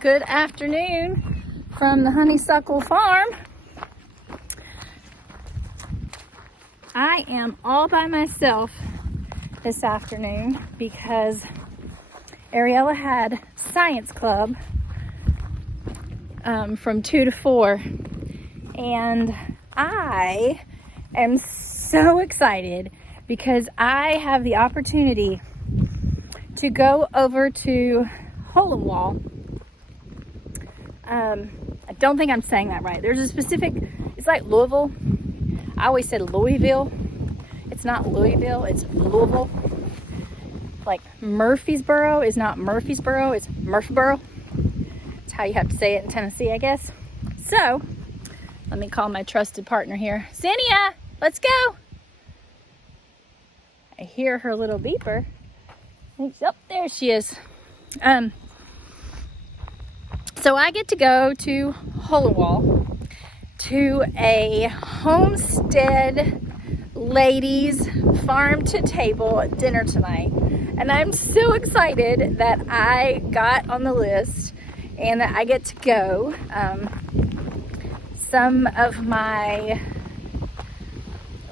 good afternoon from the honeysuckle farm. I am all by myself this afternoon because Ariella had science club from 2 to 4, and I am so excited because I have the opportunity to go over to Hole in Wall. I don't think I'm saying that right. There's a specific, it's like Louisville. I always said Louisville. It's not Louisville, it's Louisville. Like Murfreesboro is not Murfreesboro, it's Murfreesboro. That's how you have to say it in Tennessee, I guess. So, let me call my trusted partner here. Zinnia, let's go. I hear her little beeper. Oh, there she is. So I get to go to Hole in Wall to a Homestead ladies farm to table dinner tonight, and I'm so excited that I got on the list and that I get to go. Some of my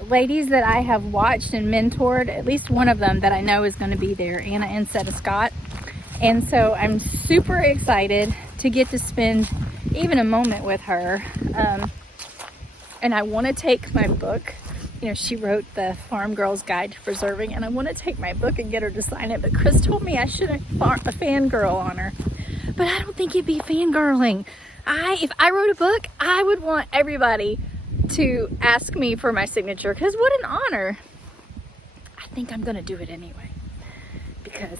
ladies that I have watched and mentored, at least one of them that I know is going to be there, Anna and Setta Scott. And so I'm super excited to get to spend even a moment with her. And I want to take my book. You know, she wrote the Farm Girl's Guide to Preserving, and I want to take my book and get her to sign it. But Chris told me I shouldn't fangirl on her. But I don't think it'd be fangirling. If I wrote a book, I would want everybody to ask me for my signature, because what an honor. I think I'm going to do it anyway. Because,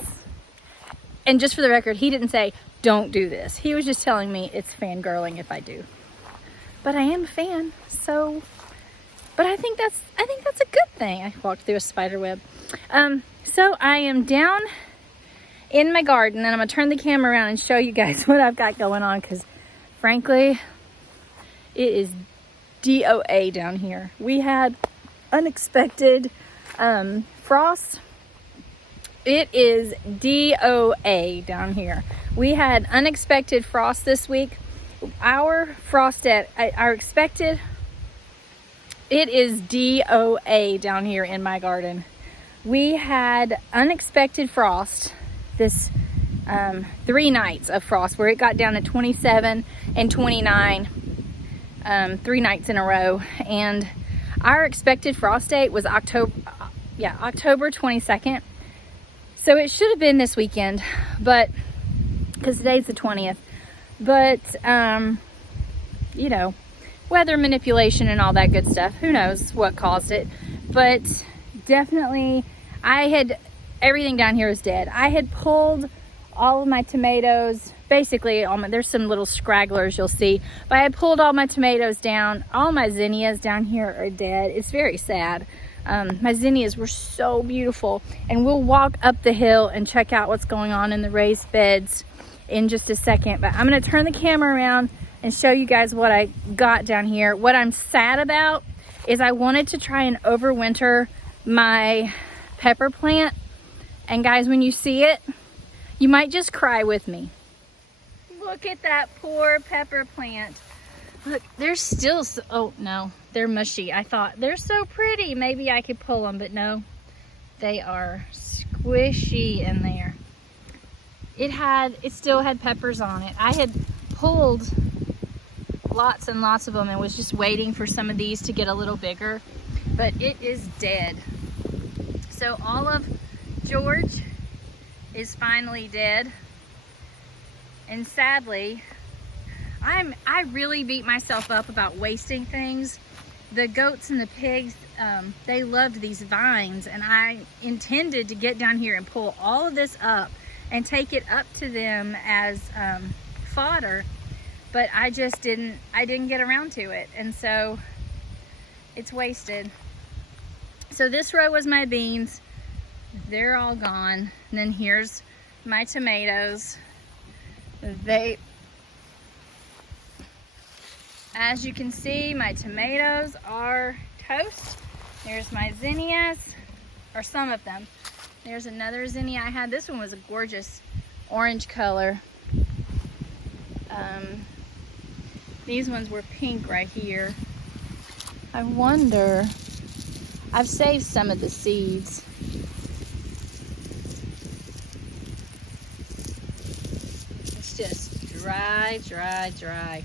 and just for the record, he didn't say, don't do this. He was just telling me it's fangirling if I do. But I am a fan, so, but I think that's a good thing. I walked through a spider web. So I am down in my garden, and I'm gonna turn the camera around and show you guys what I've got going on, because frankly, it is DOA down here. We had unexpected frost. It is DOA down here. We had unexpected frost this week. Our frost our expected, it is DOA down here in my garden. We had unexpected frost this 3 nights of frost where it got down to 27 and 29 3 nights in a row, and our expected frost date was October 22nd. So it should have been this weekend, but because today's the 20th. But you know, weather manipulation and all that good stuff. Who knows what caused it? But definitely, everything down here is dead. I had pulled all of my tomatoes, basically there's some little scragglers you'll see, but I had pulled all my tomatoes down. All my zinnias down here are dead. It's very sad. My zinnias were so beautiful, and we'll walk up the hill and check out what's going on in the raised beds in just a second. But I'm going to turn the camera around and show you guys what I got down here. What I'm sad about is I wanted to try and overwinter my pepper plant, and guys, when you see it, you might just cry with me. Look at that poor pepper plant. Look, they're still oh no, they're mushy. I thought they're so pretty, maybe I could pull them, but no, they are squishy in there. It still had peppers on it. I had pulled lots and lots of them and was just waiting for some of these to get a little bigger, but it is dead. So all of George is finally dead, and sadly, I really beat myself up about wasting things. The goats and the pigs, they loved these vines, and I intended to get down here and pull all of this up and take it up to them as fodder, but I didn't get around to it, and so it's wasted. So this row was my beans. They're all gone. And then here's my tomatoes. As you can see, my tomatoes are toast. There's my zinnias, or some of them. There's another zinnia I had. This one was a gorgeous orange color. These ones were pink right here. I wonder, I've saved some of the seeds. It's just dry, dry, dry.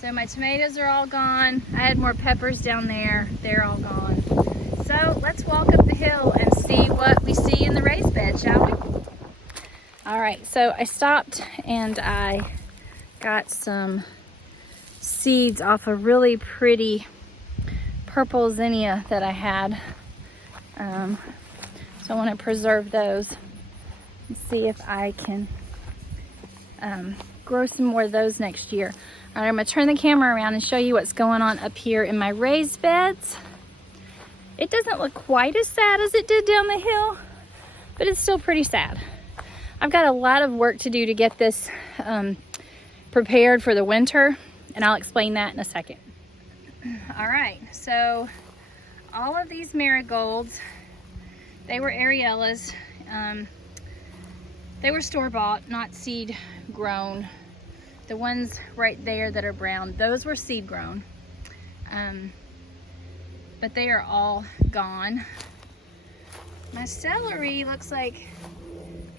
So my tomatoes are all gone. I had more peppers down there. They're all gone. So let's walk up the hill and see what we see in the raised bed, shall we? All right, so I stopped and I got some seeds off a really pretty purple zinnia that I had. So I want to preserve those and see if I can grow some more of those next year. All right, I'm going to turn the camera around and show you what's going on up here in my raised beds. It doesn't look quite as sad as it did down the hill, but it's still pretty sad. I've got a lot of work to do to get this prepared for the winter, and I'll explain that in a second. All right, so all of these marigolds, they were Ariellas. They were store-bought, not seed grown. The ones right there that are brown, those were seed grown. But they are all gone. My celery looks like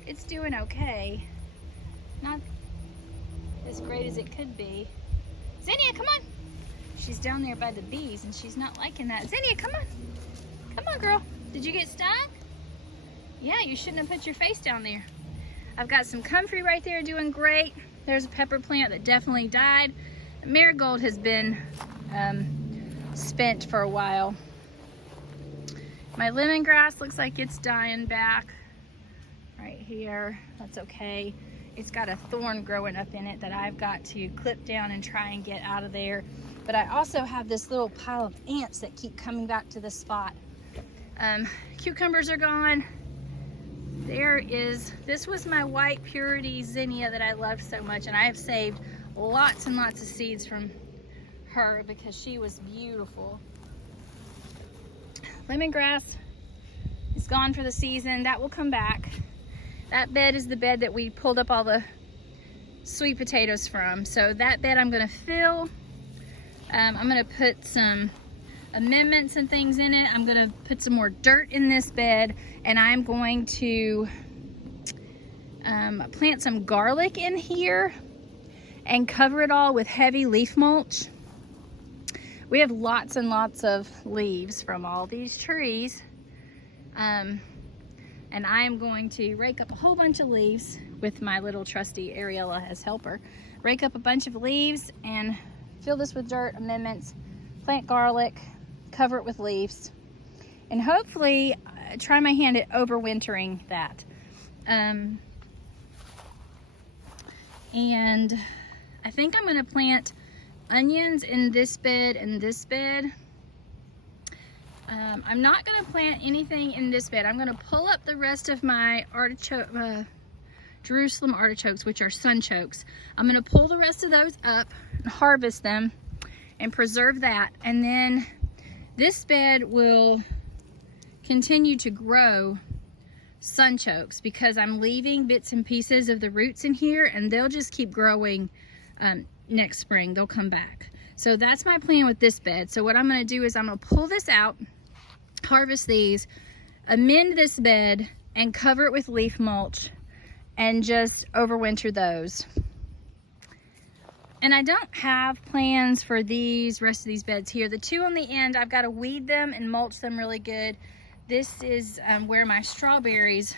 it's doing okay. Not as great as it could be. Zinnia, come on. She's down there by the bees and she's not liking that. Zinnia, come on. Come on, girl. Did you get stung? Yeah, you shouldn't have put your face down there. I've got some comfrey right there doing great. There's a pepper plant that definitely died. Marigold has been spent for a while. My lemongrass looks like it's dying back right here. That's okay. It's got a thorn growing up in it that I've got to clip down and try and get out of there. But I also have this little pile of ants that keep coming back to this spot. Cucumbers are gone. This was my white purity zinnia that I loved so much, and I have saved lots and lots of seeds from her because she was beautiful. Lemongrass is gone for the season. That will come back. That bed is the bed that we pulled up all the sweet potatoes from. So that bed I'm gonna fill. I'm gonna put some amendments and things in it. I'm gonna put some more dirt in this bed, and I'm going to plant some garlic in here and cover it all with heavy leaf mulch. We have lots and lots of leaves from all these trees. And I am going to rake up a whole bunch of leaves with my little trusty Ariella as helper. Rake up a bunch of leaves and fill this with dirt, amendments, plant garlic, cover it with leaves, and hopefully try my hand at overwintering that. And I think I'm going to plant onions in this bed and this bed. I'm not going to plant anything in this bed. I'm going to pull up the rest of my artichoke, Jerusalem artichokes, which are sunchokes. I'm going to pull the rest of those up and harvest them and preserve that. And then this bed will continue to grow sunchokes because I'm leaving bits and pieces of the roots in here, and they'll just keep growing next spring. They'll come back. So that's my plan with this bed. So what I'm going to do is I'm going to pull this out, harvest these, amend this bed, and cover it with leaf mulch and just overwinter those. And I don't have plans for these rest of these beds here. The two on the end, I've got to weed them and mulch them really good. This is where my strawberries,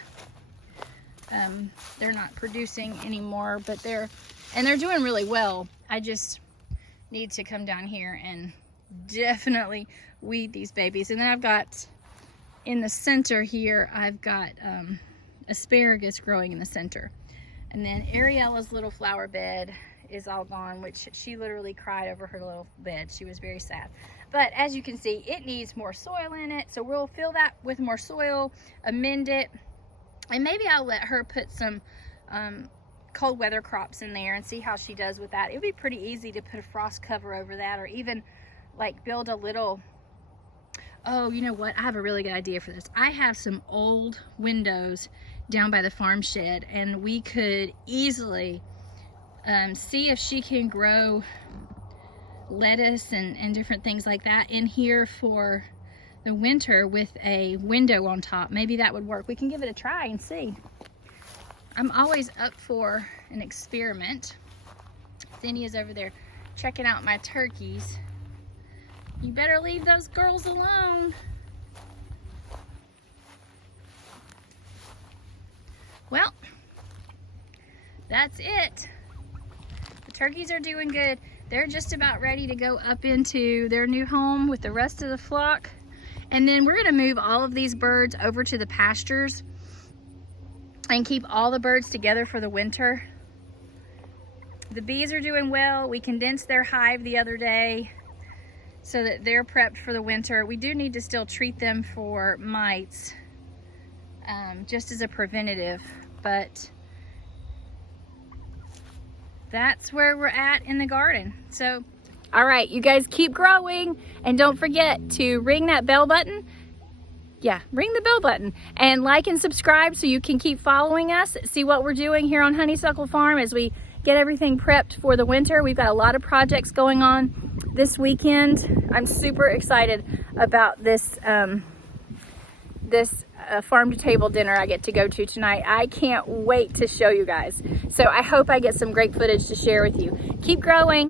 they're not producing anymore, but they're doing really well. I just need to come down here and definitely weed these babies. And then I've got in the center here, I've got asparagus growing in the center. And then Ariella's little flower bed is all gone, which she literally cried over her little bed. She was very sad. But as you can see, it needs more soil in it. So we'll fill that with more soil, amend it, and maybe I'll let her put some cold weather crops in there and see how she does with that. It would be pretty easy to put a frost cover over that, or even like build a little, oh, you know what? I have a really good idea for this. I have some old windows down by the farm shed, and we could easily see if she can grow lettuce and different things like that in here for the winter with a window on top. Maybe that would work. We can give it a try and see. I'm always up for an experiment. Zinnia's over there checking out my turkeys. You better leave those girls alone. Well, that's it. The turkeys are doing good. They're just about ready to go up into their new home with the rest of the flock. And then we're gonna move all of these birds over to the pastures and keep all the birds together for the winter. The bees are doing well. We condensed their hive the other day so that they're prepped for the winter. We do need to still treat them for mites, just as a preventative, but that's where we're at in the garden. So, all right, you guys keep growing, and don't forget to ring that bell button. Yeah, ring the bell button and like and subscribe so you can keep following us, see what we're doing here on Honeysuckle Farm as we get everything prepped for the winter. We've got a lot of projects going on this weekend. I'm super excited about this farm to table dinner I get to go to tonight. I can't wait to show you guys. So I hope I get some great footage to share with you. Keep growing.